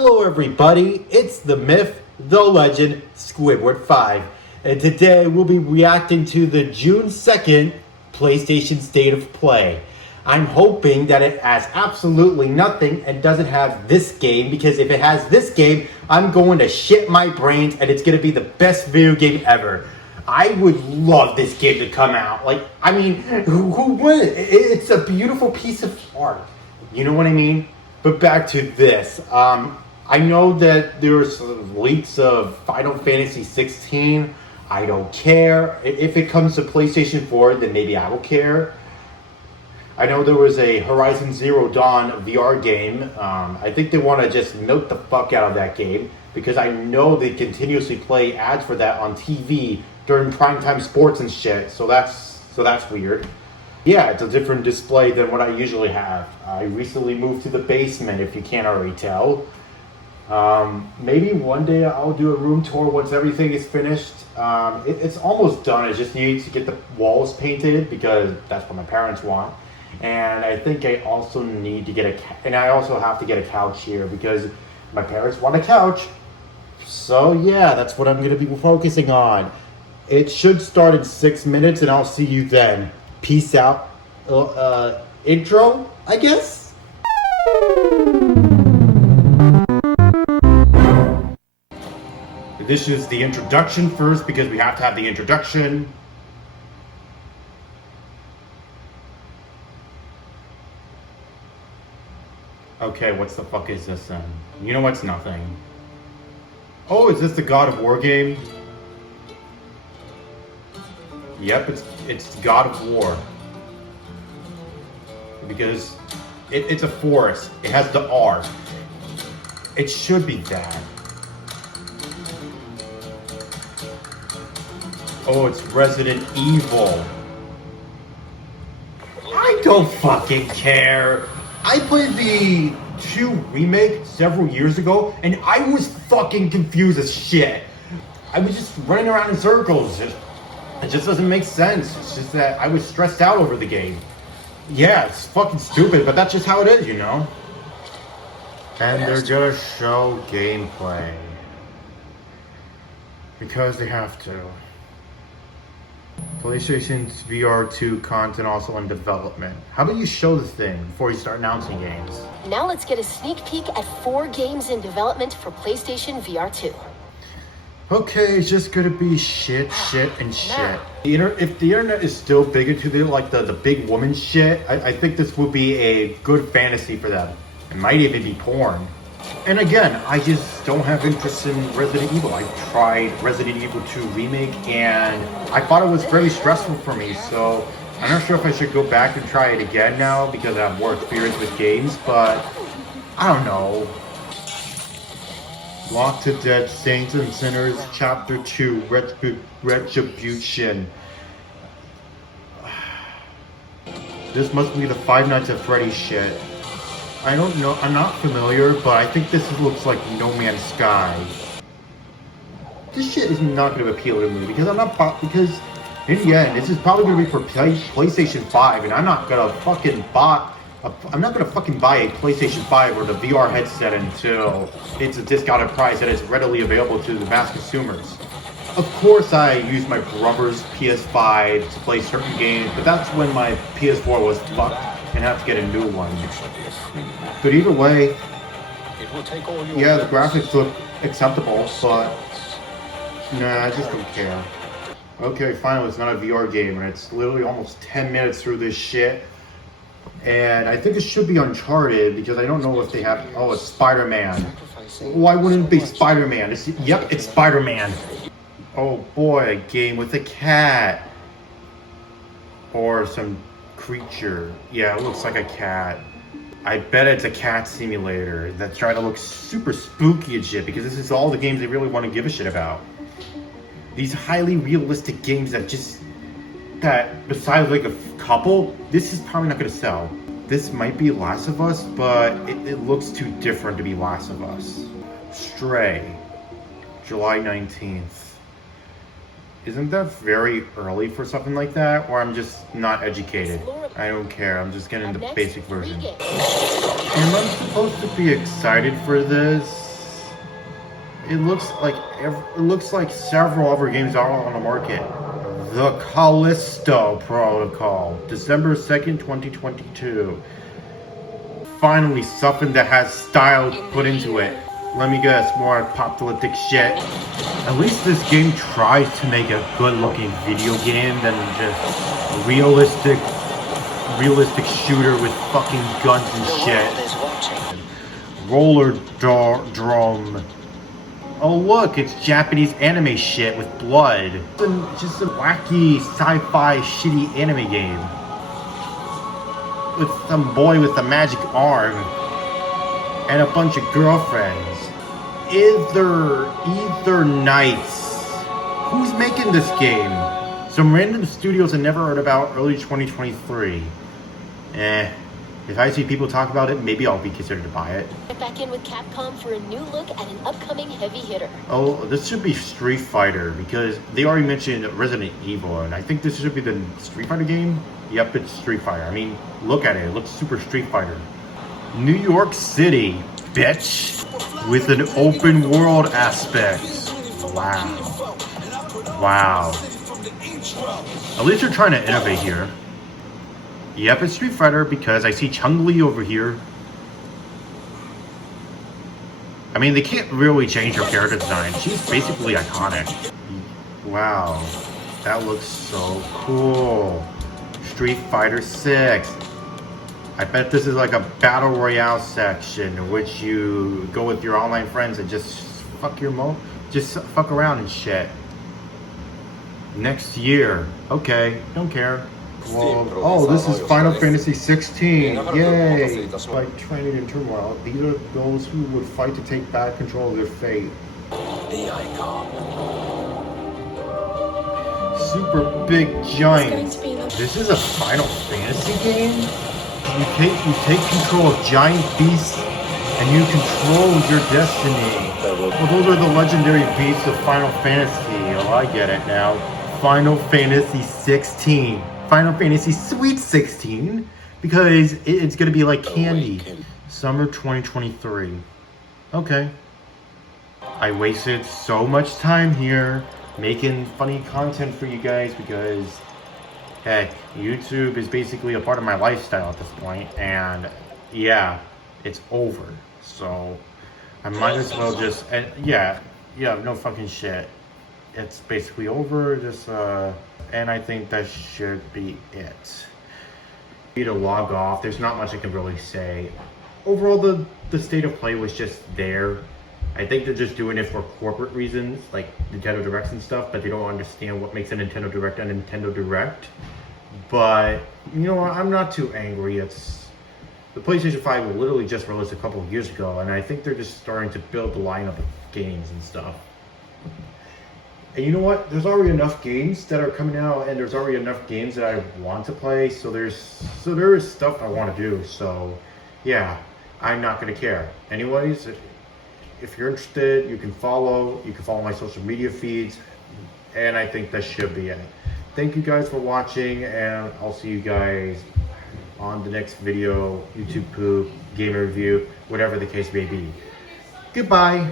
Hello everybody, it's the myth, the legend, Squidward 5. And today we'll be reacting to the June 2nd PlayStation State of Play. I'm hoping that it has absolutely nothing and doesn't have this game, because if it has this game, I'm going to shit my brains and it's going to be the best video game ever. I would love this game to come out. Who would? It's a beautiful piece of art. You know what I mean? But back to this. I know that there's leaks of Final Fantasy 16. I don't care. If it comes to PlayStation 4, then maybe I will care. I know there was a Horizon Zero Dawn VR game. I think they want to just milk the fuck out of that game, because I know they continuously play ads for that on TV during primetime sports and shit. So that's weird. Yeah, it's a different display than what I usually have. I recently moved to the basement, if you can't already tell. Maybe one day I'll do a room tour once everything is finished. It's almost done. I just need to get the walls painted because that's what my parents want. And I think I also need to get I also have to get a couch here because my parents want a couch. So yeah, that's what I'm going to be focusing on. It should start in 6 minutes and I'll see you then. Peace out. Intro, I guess? This is the introduction first because we have to have the introduction. Okay, what's the fuck is this then? You know what's nothing. Oh, is this the God of War game? Yep, it's God of War. Because it's a forest. It has the R. It should be that. Oh, it's Resident Evil. I don't fucking care. I played the 2 remake several years ago, and I was fucking confused as shit. I was just running around in circles. It just doesn't make sense. It's just that I was stressed out over the game. Yeah, it's fucking stupid, but that's just how it is, you know? And they're gonna show gameplay. Because they have to. PlayStation's VR 2 content also in development. How about you show the thing before you start announcing games? Now let's get a sneak peek at 4 games in development for PlayStation VR 2. Okay, it's just gonna be shit, and shit. If the internet is still big into the big woman shit, I think this will be a good fantasy for them. It might even be porn. And again, I just don't have interest in Resident Evil. I tried Resident Evil 2 Remake and I thought it was very stressful for me, so I'm not sure if I should go back and try it again now because I have more experience with games, but I don't know. Walk to Dead, Saints and Sinners, Chapter 2, Retribution. This must be the Five Nights at Freddy's shit. I don't know, I'm not familiar, but I think this looks like No Man's Sky. This shit is not going to appeal to me because because in the end, this is probably going to be for PlayStation 5, and I'm not going to fucking buy a PlayStation 5 or the VR headset until it's a discounted price and it's readily available to the mass consumers. Of course, I use my brother's PS5 to play certain games, but that's when my PS4 was fucked and have to get a new one. But either way, yeah, the graphics look acceptable, but nah, I just don't care. Okay, finally, it's not a VR game, and it's literally almost 10 minutes through this shit. And I think it should be Uncharted, because I don't know if they have... Oh, it's Spider-Man. Why wouldn't it be Spider-Man? Yep, it's Spider-Man. Oh boy, a game with a cat. Or some creature. Yeah, it looks like a cat. I bet it's a cat simulator that's trying to look super spooky and shit, because this is all the games they really want to give a shit about. These highly realistic games that besides like a couple, this is probably not going to sell. This might be Last of Us, but it looks too different to be Last of Us. Stray, July 19th. Isn't that very early for something like that? Or I'm just not educated? I don't care, I'm just getting the basic version. Am I supposed to be excited for this? It looks like several other games are on the market. The Callisto Protocol, December 2nd, 2022. Finally, something that has style put into it. Let me guess, more apocalyptic shit. At least this game tries to make a good-looking video game than just a realistic shooter with fucking guns and shit. Roller drum. Oh look, it's Japanese anime shit with blood. Just a wacky sci-fi shitty anime game. With some boy with a magic arm. And a bunch of girlfriends. Either Nights. Who's making this game? Some random studios I never heard about early 2023. If I see people talk about it, maybe I'll be considered to buy it. Get back in with Capcom for a new look at an upcoming heavy hitter. Oh, this should be Street Fighter because they already mentioned Resident Evil, and I think this should be the Street Fighter game. Yep, it's Street Fighter. I mean, look at it. It looks super Street Fighter. New York City, bitch. With an open world aspect. Wow. Wow. At least they're trying to innovate here. Yep, it's Street Fighter because I see Chun-Li over here. I mean, they can't really change her character design. She's basically iconic. Wow. That looks so cool. Street Fighter 6. I bet this is like a battle royale section in which you go with your online friends and just fuck around and shit. Next year. Okay, don't care. Whoa. Oh, this is Final Fantasy 16. Yay! Like training in turmoil. These are those who would fight to take back control of their fate. The icon. Super big giant. This is a Final Fantasy game? You take control of giant beasts and you control your destiny. Well, those are the legendary beasts of Final Fantasy. Oh, I get it now. Final Fantasy 16. Final Fantasy Sweet 16. Because it's going to be like candy. Summer 2023. Okay. I wasted so much time here making funny content for you guys because heck, YouTube is basically a part of my lifestyle at this point, and yeah, it's over. So I might as well just, and yeah, no fucking shit. It's basically over. Just and I think that should be it. Need to log off. There's not much I can really say. Overall, the state of play was just there. I think they're just doing it for corporate reasons, like Nintendo Directs and stuff, but they don't understand what makes a Nintendo Direct a Nintendo Direct. But, you know what, I'm not too angry. The PlayStation 5 literally just released a couple of years ago, and I think they're just starting to build the lineup of games and stuff. And you know what, there's already enough games that are coming out, and there's already enough games that I want to play, so there is stuff I want to do, so yeah, I'm not going to care. Anyways, if you're interested, you can follow my social media feeds, and I think that should be it. Thank you guys for watching, and I'll see you guys on the next video, YouTube poop, game review, whatever the case may be. Goodbye.